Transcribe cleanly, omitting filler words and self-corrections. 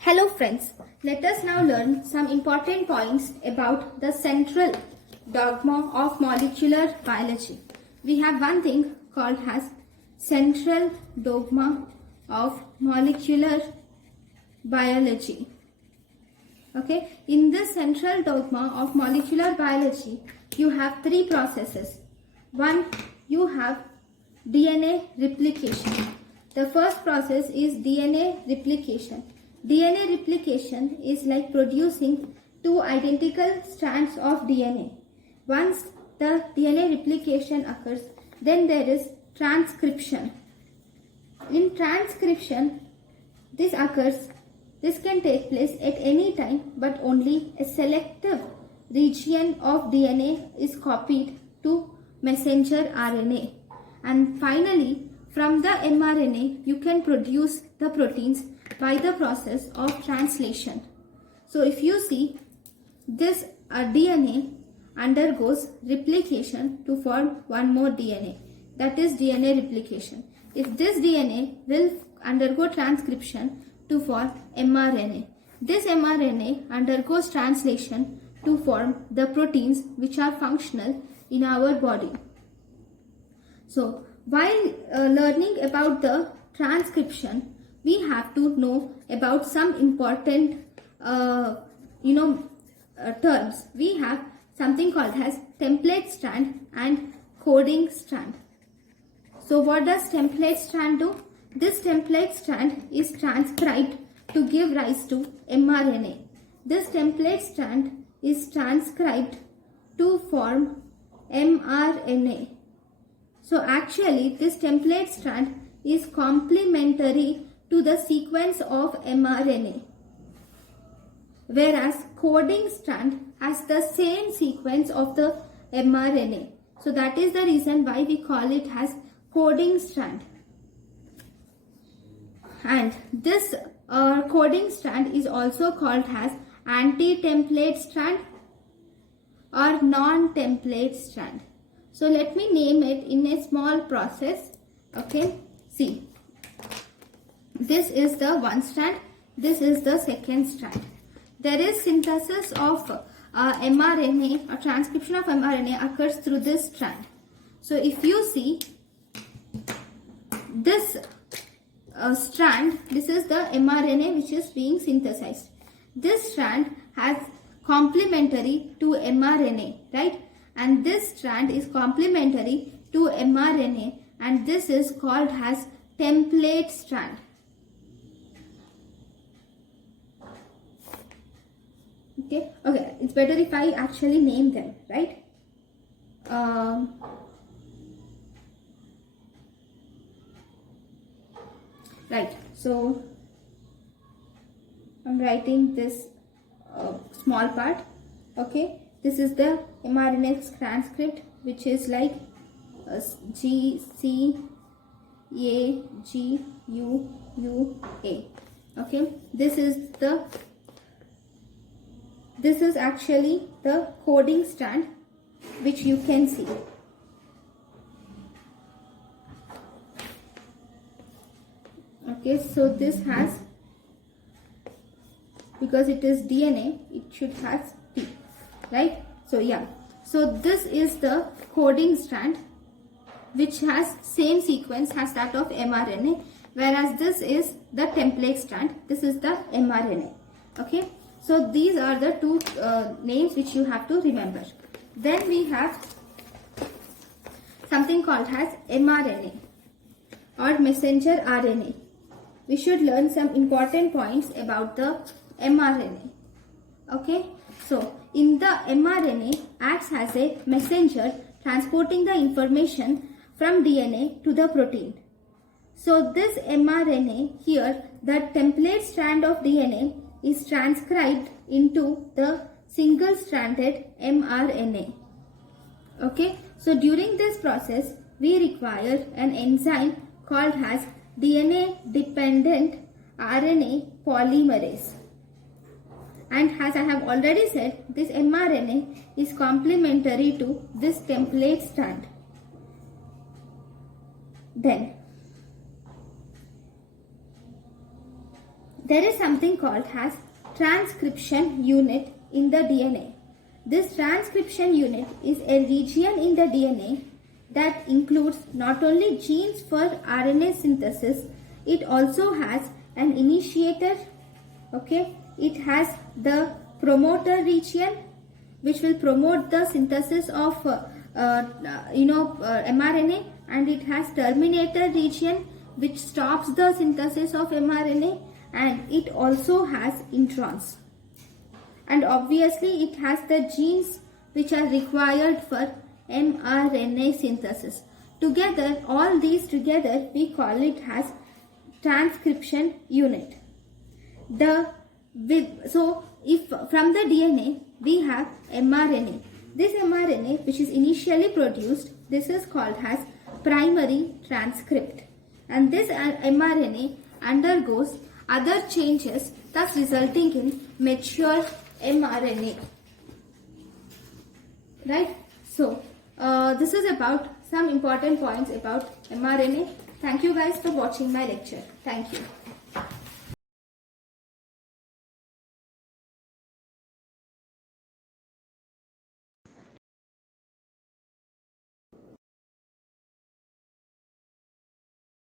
Hello friends, let us now learn some important points about the central dogma of molecular biology. We have one thing called as central dogma of molecular biology. Okay, in this central dogma of molecular biology, you have three processes. One, you have DNA replication. The first process is DNA replication. DNA replication is like producing two identical strands of DNA. Once the DNA replication occurs, then there is transcription. In transcription, this can take place at any time, but only a selective region of DNA is copied to messenger RNA. And finally, from the mRNA, you can produce the proteins by the process of translation. So if you see, this DNA undergoes replication to form one more DNA. That is DNA replication. If this DNA will undergo transcription to form mRNA. This mRNA undergoes translation to form the proteins which are functional in our body. So while learning about the transcription, we have to know about some important terms. We have something called as template strand and coding strand. So what does template strand do? This template strand is transcribed to give rise to mRNA. This template strand is transcribed to form mRNA. So actually this template strand is complementary to the sequence of mRNA, whereas coding strand has the same sequence of the mRNA. So that is the reason why we call it as coding strand. And this coding strand is also called as anti-template strand or non-template strand. So let me name it in a small process. Okay, see, this is the one strand, this is the second strand. There is synthesis of mRNA, or transcription of mRNA occurs through this strand. So if you see this strand, this is the mRNA which is being synthesized. This strand has complementary to mRNA, right? And this strand is complementary to mRNA, and this is called as template strand. Okay, it's better if I actually name them, right? Right, so I'm writing this small part. Okay, this is the mRNA transcript, which is like G, C, A, G, U, U, A. Okay, this is actually the coding strand which you can see. Okay, so this has, because it is DNA, it should have T, right? So yeah, so this is the coding strand which has same sequence as that of mRNA, whereas this is the template strand, this is the mRNA. Okay, so these are the two names which you have to remember. Then we have something called as mRNA or messenger RNA. We should learn some important points about the mRNA. Okay, so in the mRNA acts as a messenger transporting the information from DNA to the protein. So this mRNA here, the template strand of DNA is transcribed into the single stranded mRNA. Okay, so during this process we require an enzyme called as DNA dependent RNA polymerase. And as I have already said, this mRNA is complementary to this template strand. Then there is something called as transcription unit in the DNA. This transcription unit is a region in the DNA that includes not only genes for RNA synthesis, it also has an initiator, okay? It has the promoter region which will promote the synthesis of mRNA, and it has terminator region which stops the synthesis of mRNA, and it also has introns. And obviously it has the genes which are required for mRNA synthesis. Together, all these together, we call it as transcription unit. So if from the DNA we have mRNA, this mRNA which is initially produced, this is called as primary transcript, and this mRNA undergoes other changes, thus resulting in mature mRNA. Right? So this is about some important points about mRNA. Thank you guys for watching my lecture. Thank you.